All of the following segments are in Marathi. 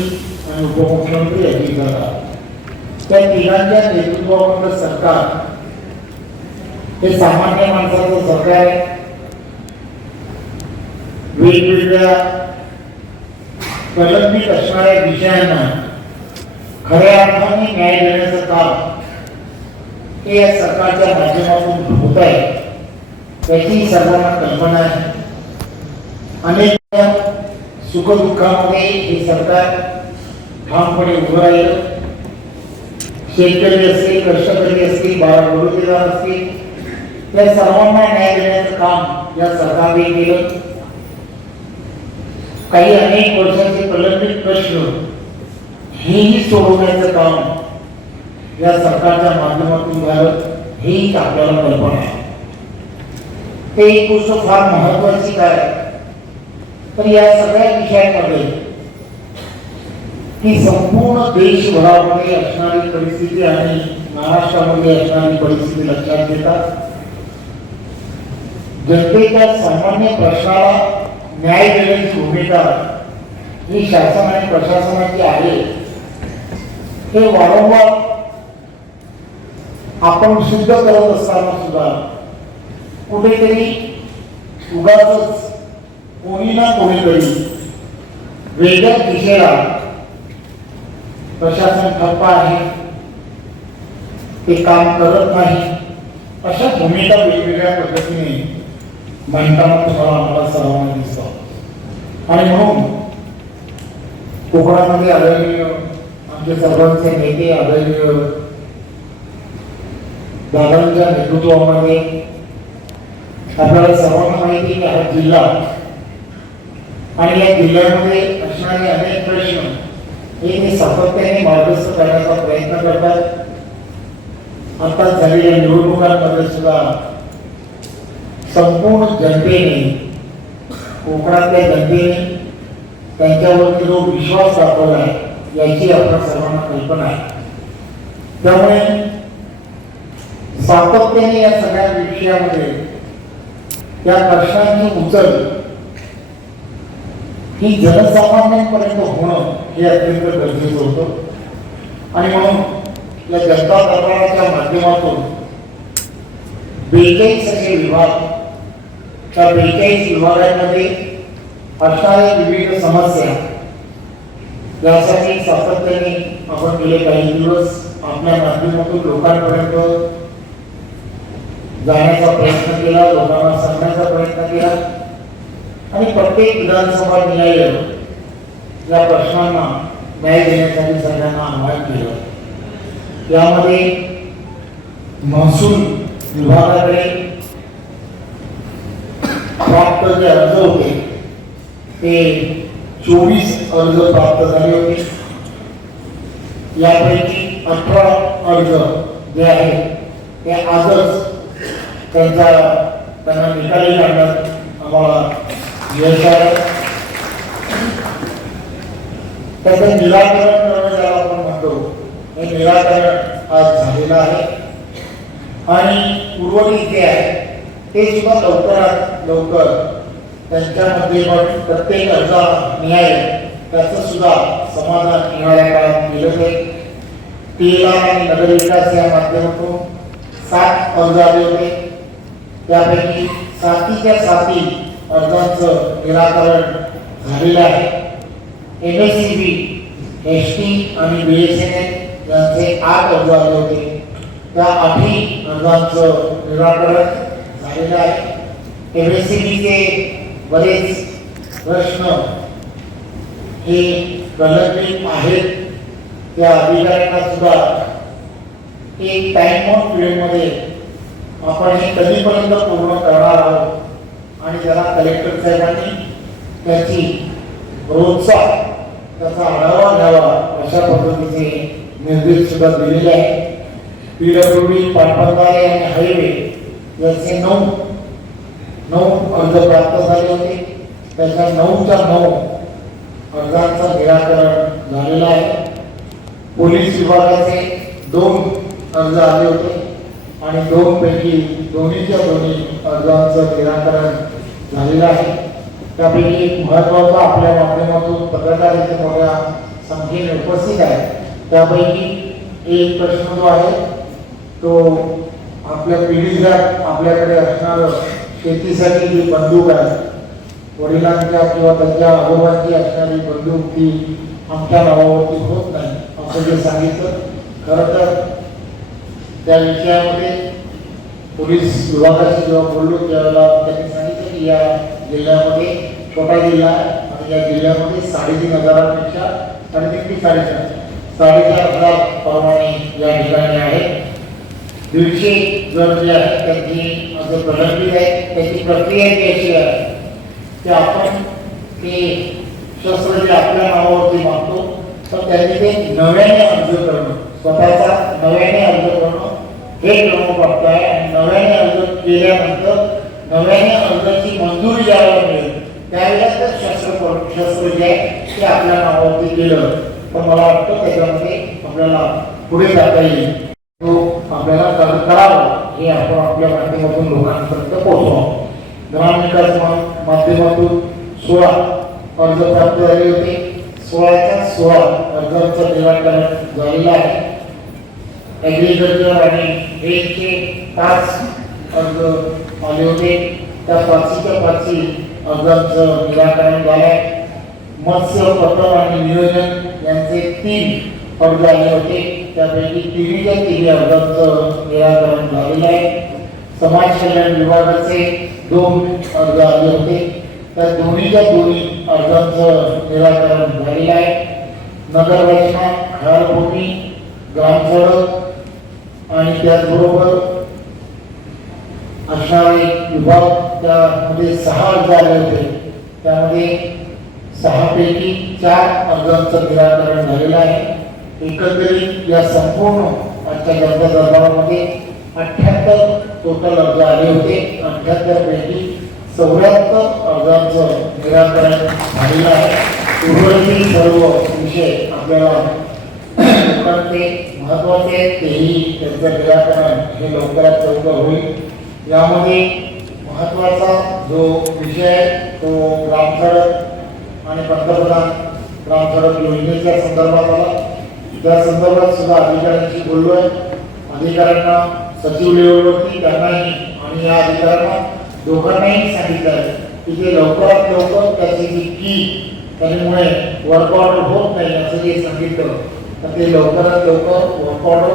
उपमुख्यमंत्री यांनी दादा त्या तिघांच्या नेतृत्वामधलं सरकार हे सामान्य माणसाचं सरकार वेगवेगळ्या प्रलंबित असणाऱ्या विषयांना खऱ्या अर्थाने न्याय देण्याचं काम हे या सरकारच्या माध्यमातून होत आहे त्याची सर्वांना कल्पना आहे. अनेक सुखदुःखामध्ये हे सरकार ठामपणे उभं राहिलं. शेतकरी असतील कष्टकरी असतील बारा असतील त्या सर्वांना न्याय देण्याचं काम या सरकारने केलं. काही अनेक वर्षांचे प्रलंबित प्रश्न हेही सोडवण्याचं काम या सरकारच्या माध्यमातून झालं हेही आपल्याला कल्पना आहे. ते एक गोष्ट फार महत्वाची काय तर या सगळ्या विषयांमध्ये ही संपूर्ण देशभरामध्ये असणारी परिस्थिती आणि महाराष्ट्रामध्ये असणारी परिस्थिती लक्षात घेतात जनतेच्या सामान्य प्रश्नाला न्याय देण्याची भूमिका ही शासन आणि प्रशासनाची आहे. हे वारंवार आपण सिद्ध करत असताना सुद्धा कुठेतरी उगाच ना कोणीतरी वेगळ्या दिशेला प्रशासन ठप्प आहे. ते काम करत नाही. अशा भूमिका वेगवेगळ्या पद्धतीने म्हणताना तुम्हाला आम्हाला सर्वांना दिसतात आणि म्हणून कोकणामध्ये आदरणीय आमचे सर्वांचे नेते आदरणीय दादांच्या नेतृत्वामध्ये आपल्याला सर्वांना माहिती की हा जिल्हा आणि या जिल्ह्यामध्ये असणारे अनेक प्रश्न हे मी सातत्याने मार्गस्थ करण्याचा प्रयत्न करतात. आता झालेल्या निवडणुकांमध्ये सुद्धा संपूर्ण जनतेने कोकणातल्या जनतेने त्यांच्यावरती जो विश्वास दाखवला आहे याची आपल्या सर्वांना कल्पना आहे. त्यामुळे सातत्याने या सगळ्या विषयामध्ये त्या प्रश्नांची उचल ही जनसामान्यांपर्यंत होणं हे अत्यंत गरजेचं होतं. आणि म्हणून या जनता दरबाराच्या माध्यमातून बेचाळीस असे विभाग त्या बेचाळीस विभागांमध्ये असणाऱ्या विविध समस्या यासाठी सातत्याने आपण गेले काही दिवस आपल्या माध्यमातून लोकांपर्यंत जाण्याचा प्रयत्न केला लोकांना सांगण्याचा प्रयत्न केला. आणि प्रत्येक विधानसभा न्यायालय या प्रश्नांना न्याय देण्यासाठी सगळ्यांना आवाहन केलं. यामध्ये महसूल विभागाकडे प्राप्त जे अर्ज होते ते चोवीस अर्ज प्राप्त झाले होते. यापैकी अठरा अर्ज जे आहे ते आजच त्यांचा त्यांना निकाली काढण्यात आम्हाला त्याचं निराकरण करणं ज्याला आपण म्हणतो हे निराकरण आज झालेलं आहे. आणि उर्वरित जे आहे ते सुद्धा लवकरात लवकर त्यांच्यामध्ये पण प्रत्येक अर्जा न्याय त्याचं सुद्धा समाधान येणाऱ्या काळात केलं जाईल. तेला आणि नगरविकास या माध्यमातून सात अर्ज आले होते. त्यापैकी सातीच्या साती अर्जांचं निराकरण झालेलं आहे. M S C B S T आणि बी एस एन एल यांचे आठ अर्ज आले होते. त्या आठही अर्जांचं निराकरण झालेलं आहे. एम एस सी बीचे बरेच प्रश्न हे प्रलंबित आहेत. त्या अधिकाऱ्यांना सुद्धा एक टाइम ऑफ पिरियडमध्ये आपण हे कधीपर्यंत पूर्ण करणार आहोत? त्याला कलेक्टर साहेबांनी त्याची रोजचा त्याचा आढावा घ्यावा अशा पद्धतीचे निर्देश सुद्धा दिलेले आहे पीडब्ल्यूडी पाटबंधारे आणि हायवे याचे नऊ नऊ अर्ज प्राप्त झाले होते. त्याच्या नऊच्या नऊ अर्जांचं निराकरण झालेलं आहे. पोलीस विभागाचे दोन अर्ज आले होते आणि दोनपैकी दोन्हीच्या दोन्ही अर्जांचं निराकरण आहे. त्यापैकी एक महत्वाचा आपल्या माध्यमातून पत्रकारिते मोठ्या संख्येने उपस्थित आहेत, त्यापैकी एक प्रश्न जो आहे तो आपल्या पिढीच्या आपल्याकडे असणारं शेतीसाठी जी बंदूक आहे, वडिलांच्या किंवा त्यांच्या आजोबांची असणारी बंदूक ती आमच्या नावावरती होत नाही. असं जे सांगितलं, खरं तर त्या विषयामध्ये पोलीस विभागाशी जेव्हा बोललो, त्यावेळेला त्यांनी की या जिल्ह्यामध्ये छोटा जिल्हा आहे आणि या जिल्ह्यामध्ये साडेतीन हजारापेक्षा साडेतीन ते साडेचार साडेचार हजार पाहुणे या ठिकाणी आहे दीडशे जर जे आहेत त्यांची असं प्रलंबित आहे त्याची प्रक्रिया जी अशी आहे की आपण ते शस्त्र जे आपल्या नावावरती मागतो तर त्यांनी ते नव्याने अर्ज करणं स्वतःचा नव्याने अर्ज करणं हे क्रमप्राप्त आहे. आणि नव्याने अर्ज केल्यानंतर नव्याने अर्जाची मंजुरी ज्यावेळेला मिळेल त्यावेळेला तर शस्त्र शस्त्र जे आहे ते आपल्या नावावरती केलं. तर मला वाटतं त्याच्यामध्ये आपल्याला पुढे जाता येईल. तो आपल्याला कर- करावा हे आपण आपल्या माध्यमातून लोकांपर्यंत पोहोचवा. ग्रामविकास माध्यमातून सोळा अर्ज प्राप्त झाले होते. सोळाच्या सोळा अर्जांचं निराकरण झालेलं आहे. ॲग्रिकल्चर आणि हेल्थचे पाच अर्ज आले होते त्या पाचशेच्या पाचशे अर्जांचं निराकरण झालं आहे मत्स्य पत्र आणि नियोजन यांचे तीन अर्ज आले होते. त्यापैकी तिन्हीच्या तिन्ही अर्जांचं निराकरण झालेलं आहे. समाज कल्याण विभागाचे दोन अर्ज आले होते. त्या दोन्हीच्या दोन्ही अर्जांचं निराकरण झालेलं आहे. नगररचना खारभूमी ग्रामसडक आणि त्याचबरोबर असणारा एक विभाग त्यामध्ये सहा अर्ज आले होते. त्यामध्ये सहापैकी चार अर्जांचं निराकरण झालेलं आहे. एकंदरीत या संपूर्ण आजच्या जनता दरबारामध्ये अठ्ठ्याहत्तर टोटल अर्ज आले होते. अठ्ठ्याहत्तरपैकी चौऱ्याहत्तर अर्जांचं निराकरण झालेलं आहे. उर्वरित सर्व विषय आपल्याला लोकांचे महत्त्वाचे आहेत तेही त्यांचं निराकरण हे लवकरात लवकर होईल. यामध्ये महत्वाचा जो विषय तो ग्रामसडक आणि पंतप्रधान ग्रामसडक योजनेच्या संदर्भात आला. त्या संदर्भात सुद्धा अधिकाऱ्यांशी बोललोय. अधिकाऱ्यांना सचिव लेवलवरती त्यांनाही आणि या अधिकाऱ्यांना दोघांनाही सांगितलं आहे की ते लवकरात लवकर त्याची जी की होत नाही असं जे सांगितलं, तर ते लवकरात लवकर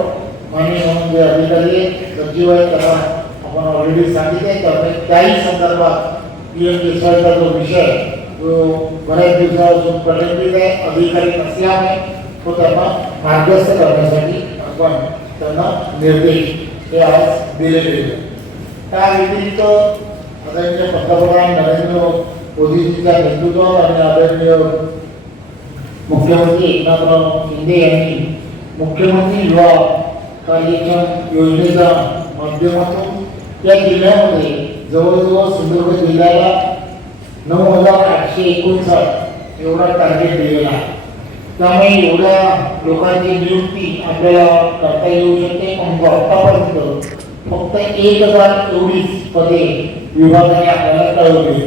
मान्य म्हणून जे अधिकारी सचिव आहेत, त्यांना आपण ऑलरेडी सांगितले त्यामुळे त्याही संदर्भात पीएम देसाईचा जो विषय तो बऱ्याच दिवसापासून प्रलंबित आहे अधिकारी नसल्यामुळे तो त्यांना मार्गस्थ करण्यासाठी आपण त्यांना निर्देश हे आज दिले गेले त्या व्यतिरिक्त आदरणीय पंतप्रधान नरेंद्र मोदीजीच्या नेतृत्वावर आणि आदरणीय मुख्यमंत्री एकनाथराव शिंदे यांनी मुख्यमंत्री युवा कार्यक्रम योजनेच्या माध्यमातून या जिल्ह्यामध्ये जवळजवळ सिंधुदुर्ग जिल्ह्याला नऊ हजार आठशे एकोणसाठ एवढा टार्गेट दिलेला आहे. त्यामुळे एवढ्या लोकांची नियुक्ती आपल्याला करता येऊ शकते. पण आतापर्यंत फक्त एक हजार चोवीस पदे विभागाने आपल्याला कळवली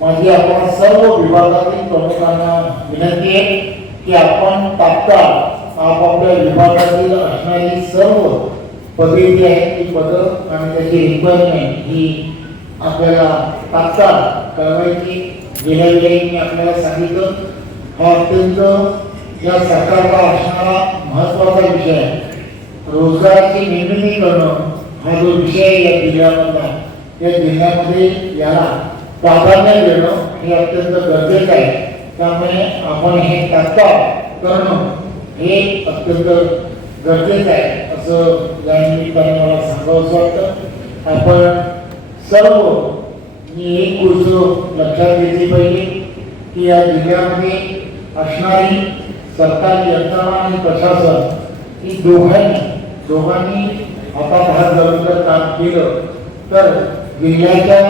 माझी आपण सर्व विभागातील प्रमुखांना विनंती आहे की आपण तात्काळ आपापल्या विभागातील असणारी सर्व पदे जी आहेत ती पदं आणि त्याची रिक्वायरमेंट ही आपल्याला तात्काळ कळवायची. गेल्या वेळी मी आपल्याला सांगितलं हा अत्यंत या सरकारला असणारा महत्त्वाचा विषय आहे. रोजगाराची निर्मिती करणं हा जो विषय आहे या जिल्ह्यामधला या जिल्ह्यामध्ये याला प्राधान्य देणं हे अत्यंत गरजेचं आहे. त्यामुळे आपण हे तात्काळ करणं हे अत्यंत गरजेचं आहे. असं या मला सांगावंच वाटतं. आपण सर्व मी एक गोष्ट लक्षात घेतली पाहिजे की या जिल्ह्यामध्ये असणारी सरकारी यंत्रणा आणि प्रशासन ही दोघांनी दोघांनी हाताहात जवळ जर काम केलं तर जिल्ह्याच्या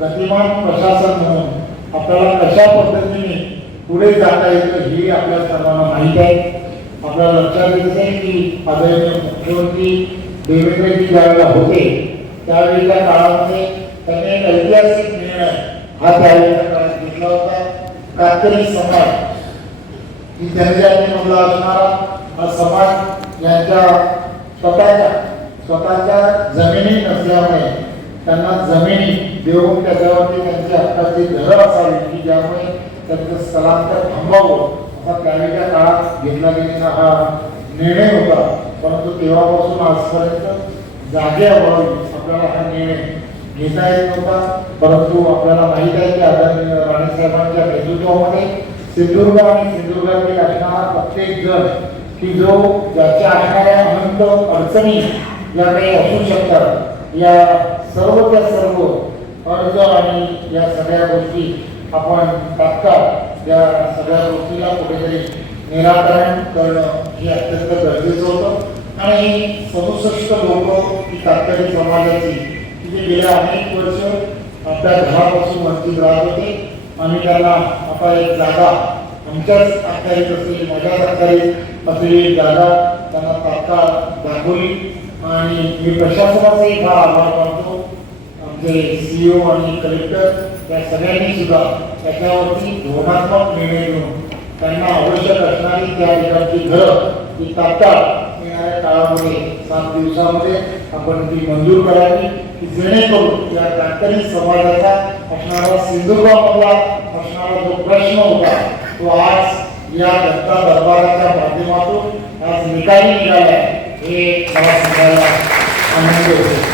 गतिमान प्रशासन म्हणून आपल्याला कशा पद्धतीने पुढे जाता येतं हे आपल्या सर्वांना माहीत आहे. आपल्या लक्षात येत आहे की आदरणीय मुख्यमंत्री देवेंद्रजी ज्यावेळेला होते. त्यावेळेच्या काळामध्ये त्यांनी एक ऐतिहासिक निर्णय हा त्यावेळेच्या काळात घेतला होता. कातरी समाज की जनजातीमधला असणारा हा समाज यांच्या स्वतःच्या स्वतःच्या जमिनी नसल्यामुळे त्यांना जमिनी देऊन त्याच्यावरती त्यांच्या हक्काची घरं असावी की ज्यामुळे त्यांचं स्थलांतर थांबावं. असा त्यावेळच्या काळात घेतला गेलेला हा निर्णय होता. परंतु तेव्हापासून आजपर्यंत जागे अभावी आपल्याला हा निर्णय घेता येत नव्हता. परंतु आपल्याला माहीत आहे की आदरणीय राणेसाहेबांच्या नेतृत्वामध्ये सिंधुदुर्ग आणि सिंधुदुर्गातील असणारा प्रत्येक जण की जो ज्याच्या असणाऱ्या अनंत अडचणी या काही असू शकतात. या सर्व त्या सर्व अर्ज आणि या सगळ्या गोष्टी आपण तात्काळ या सगळ्या गोष्टीला कुठेतरी निराकरण करणं हे अत्यंत गरजेचं होतं. आणि सदुसष्ट लोक ही तात्कालिक समाजाची की जे गेल्या अनेक वर्ष आपल्या घरापासून वंचित राहत होते. आम्ही त्यांना आता एक जागा आमच्याच अखत्यारीत असलेली माझ्याच अखत्यारीत असलेली जागा त्यांना तात्काळ दाखवली. आणि मी प्रशासनाचाही फार आभार मानतो. आमचे सीईओ आणि कलेक्टर या सगळ्यांनी सुद्धा त्याच्यावरती धोरणात्मक निर्णय घेऊन त्यांना आवश्यक असणारी त्या ठिकाणची घरं ही तात्काळ येणाऱ्या काळामध्ये सात दिवसामध्ये आपण ती मंजूर करावी की जेणेकरून या तात्कालिक समाजाचा असणारा सिंधुदुर्गामधला असणारा जो प्रश्न होता तो आज या जनता दरबाराच्या माध्यमातून आज निकाली निघाला हे मला सांगायला आनंद होतो.